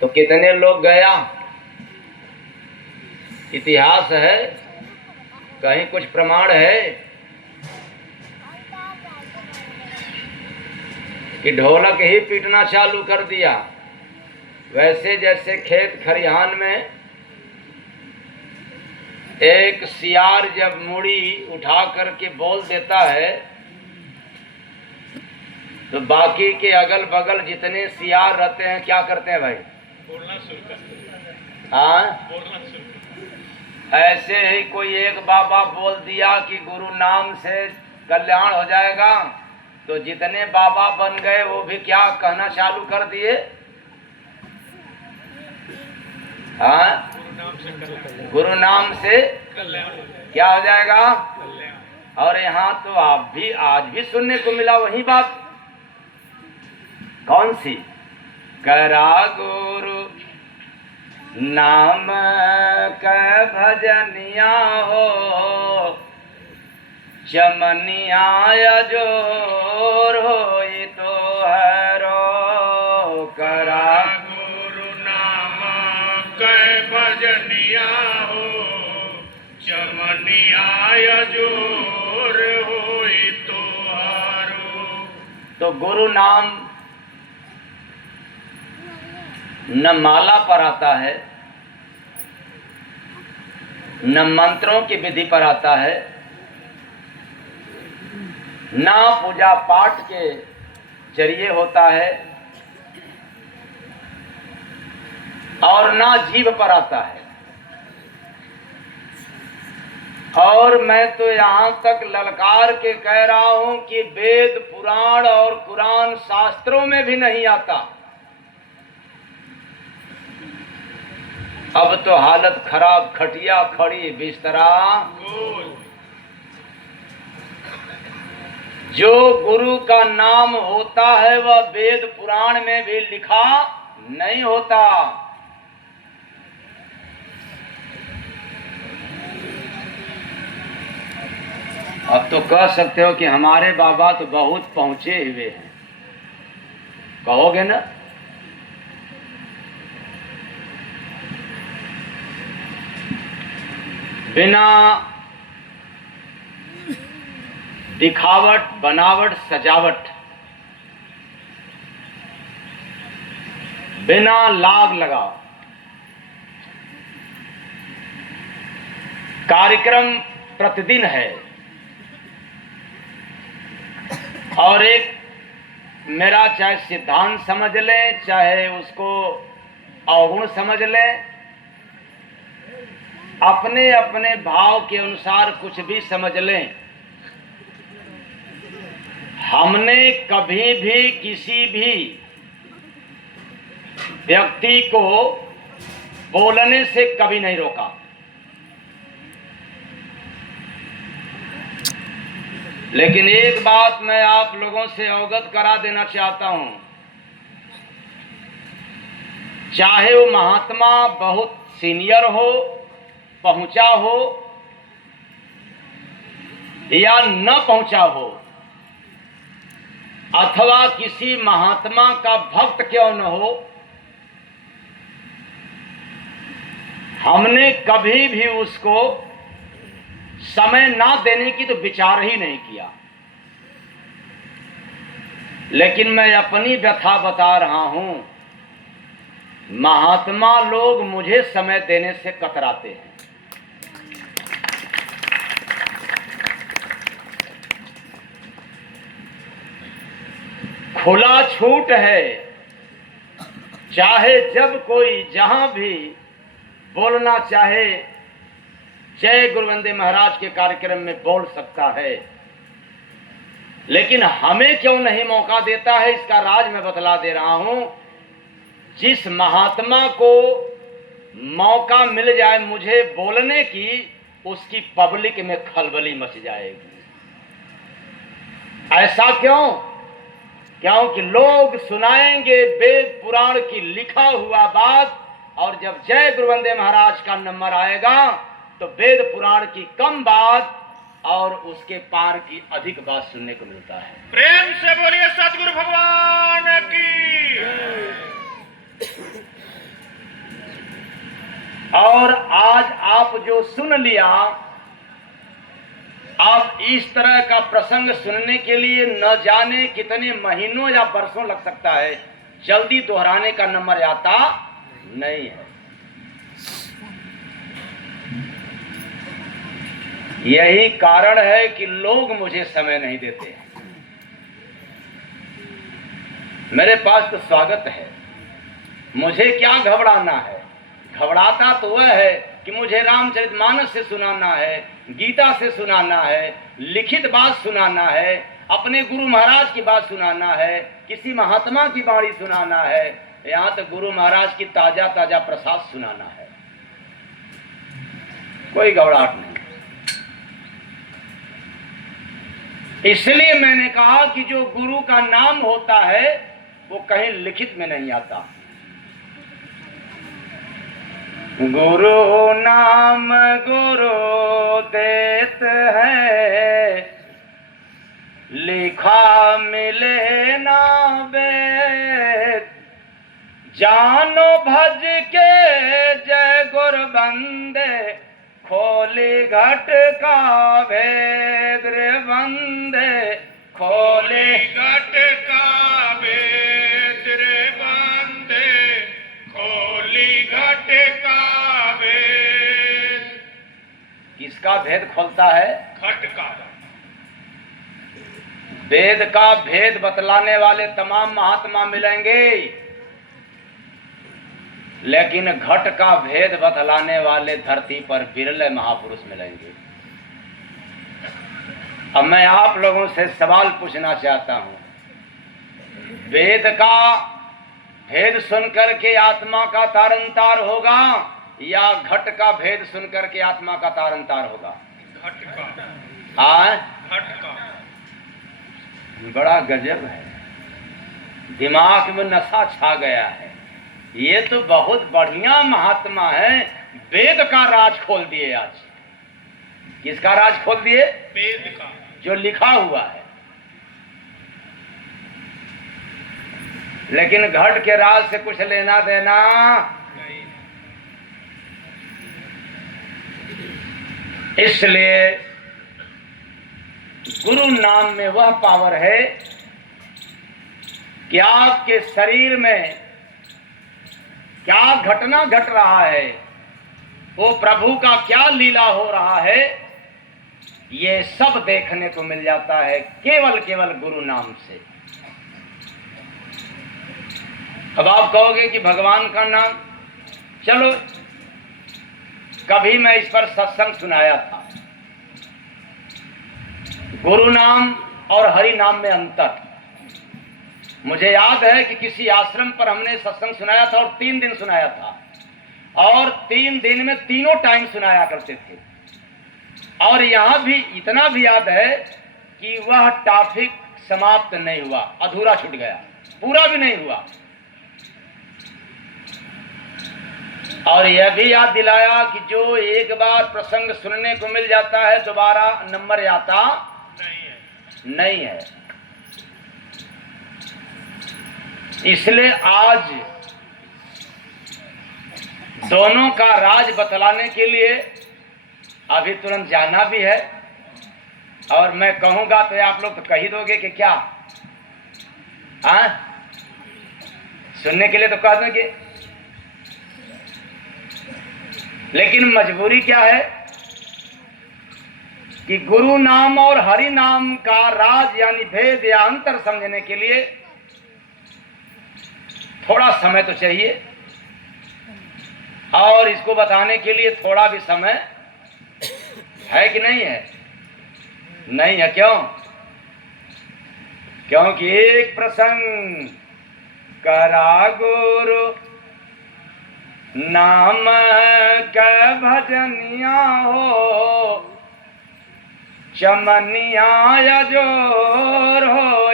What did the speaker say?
तो कितने लोग गया? इतिहास है, कहीं कुछ प्रमाण है कि ढोलक ही पीटना चालू कर दिया। वैसे जैसे खेत खरिहान में एक सियार जब मुड़ी उठा करके बोल देता है तो बाकी के अगल बगल जितने सियार रहते हैं क्या करते हैं भाई? बोलना शुरू करते हैं। हाँ, बोलना शुरू। ऐसे ही कोई एक बाबा बोल दिया कि गुरु नाम से कल्याण हो जाएगा, तो जितने बाबा बन गए वो भी क्या कहना चालू कर दिए? हाँ, गुरु नाम से क्या हो जाएगा? और यहाँ तो आप भी आज भी सुनने को मिला वही बात। कौन सी? करा गुरु नाम का भजनिया हो, चमनिया जोर हो तो हरो। करा गुरु नाम कै भजनिया हो, चमनिया जोर होई तोहारो। तो गुरु नाम न माला पर आता है, न मंत्रों की विधि पर आता है, न पूजा पाठ के जरिए होता है, और ना जीव पर आता है। और मैं तो यहाँ तक ललकार के कह रहा हूं कि वेद पुराण और कुरान शास्त्रों में भी नहीं आता। अब तो हालत खराब, खटिया खड़ी बिस्तरा। जो गुरु का नाम होता है वह वेद पुराण में भी लिखा नहीं होता। अब तो कह सकते हो कि हमारे बाबा तो बहुत पहुंचे हुए हैं, कहोगे ना? बिना दिखावट, बनावट, सजावट, बिना लाग लगाव कार्यक्रम प्रतिदिन है। और एक मेरा चाहे सिद्धांत समझ लें, चाहे उसको अवगुण समझ लें, अपने अपने भाव के अनुसार कुछ भी समझ लें, हमने कभी भी किसी भी व्यक्ति को बोलने से कभी नहीं रोका। लेकिन एक बात मैं आप लोगों से अवगत करा देना चाहता हूं, चाहे वो महात्मा बहुत सीनियर हो, पहुंचा हो या न पहुंचा हो, अथवा किसी महात्मा का भक्त क्यों न हो, हमने कभी भी उसको समय ना देने की तो विचार ही नहीं किया। लेकिन मैं अपनी व्यथा बता रहा हूं, महात्मा लोग मुझे समय देने से कतराते हैं। खुला छूट है, चाहे जब कोई जहां भी बोलना चाहे जय गुरु वंदे महाराज के कार्यक्रम में बोल सकता है। लेकिन हमें क्यों नहीं मौका देता है, इसका राज मैं बतला दे रहा हूं। जिस महात्मा को मौका मिल जाए मुझे बोलने की, उसकी पब्लिक में खलबली मच जाएगी। ऐसा क्यों? क्योंकि लोग सुनाएंगे वेद पुराण की लिखा हुआ बात, और जब जय गुरु वंदे महाराज का नंबर आएगा तो वेद पुराण की कम बात और उसके पार की अधिक बात सुनने को मिलता है। प्रेम से बोलिए सतगुरु भगवान की। जो सुन लिया, आप इस तरह का प्रसंग सुनने के लिए न जाने कितने महीनों या वर्षों लग सकता है, जल्दी दोहराने का नंबर आता नहीं है। यही कारण है कि लोग मुझे समय नहीं देते। मेरे पास तो स्वागत है, मुझे क्या घबराना है। घबराता तो वह है कि मुझे रामचरितमानस से सुनाना है, गीता से सुनाना है, लिखित बात सुनाना है, अपने गुरु महाराज की बात सुनाना है, किसी महात्मा की वाणी सुनाना है, यहाँ तो गुरु महाराज की ताजा ताजा प्रसाद सुनाना है। कोई घबराहट नहीं। इसलिए मैंने कहा कि जो गुरु का नाम होता है वो कहीं लिखित में नहीं आता। गुरु नाम गुरु देत है, लिखा मिले ना वेद। जानो भज के जय गुर बंदे, खोली घट का भेद रे बंदे, खोली घट का भेद रे बंदे, खोली घट का भेद। किसका भेद खोलता है? घट का। वेद का भेद बतलाने वाले तमाम महात्मा मिलेंगे, लेकिन घट का भेद बतलाने वाले धरती पर विरले महापुरुष मिलेंगे। अब मैं आप लोगों से सवाल पूछना चाहता हूं, वेद का भेद सुनकर के आत्मा का तारनतार होगा या घट का भेद सुनकर के आत्मा का तारनतार होगा? घट का। हाँ, घट का। बड़ा गजब है, दिमाग में नशा छा गया है। ये तो बहुत बढ़िया महात्मा है, वेद का राज खोल दिए आज। किसका राज खोल दिए? वेद का, जो लिखा हुआ है। लेकिन घट के राज से कुछ लेना देना नहीं। इसलिए गुरु नाम में वह पावर है कि आपके शरीर में क्या घटना घट रहा है, वो प्रभु का क्या लीला हो रहा है, ये सब देखने को मिल जाता है केवल गुरु नाम से। अब आप कहोगे कि भगवान का नाम, चलो कभी मैं इस पर सत्संग सुनाया था। गुरु नाम और हरि नाम में अंतर। मुझे याद है कि किसी आश्रम पर हमने सत्संग सुनाया था और 3 दिन सुनाया था, और 3 दिन में तीनों टाइम सुनाया करते थे। और यहां भी इतना भी याद है कि वह टॉपिक समाप्त नहीं हुआ, अधूरा छूट गया, पूरा भी नहीं हुआ। और यह भी याद दिलाया कि जो एक बार प्रसंग सुनने को मिल जाता है दोबारा नंबर आता नहीं है। इसलिए आज दोनों का राज बतलाने के लिए अभी तुरंत जाना भी है, और मैं कहूंगा तो आप लोग तो कह ही दोगे कि क्या, हाँ सुनने के लिए तो कह दोगे, लेकिन मजबूरी क्या है कि गुरु नाम और हरि नाम का राज यानी भेद या अंतर समझने के लिए थोड़ा समय तो चाहिए, और इसको बताने के लिए थोड़ा भी समय है कि नहीं है? नहीं है। क्यों? क्योंकि एक प्रसंग करा गुरु नाम का भजनिया हो, चमनिया जोर हो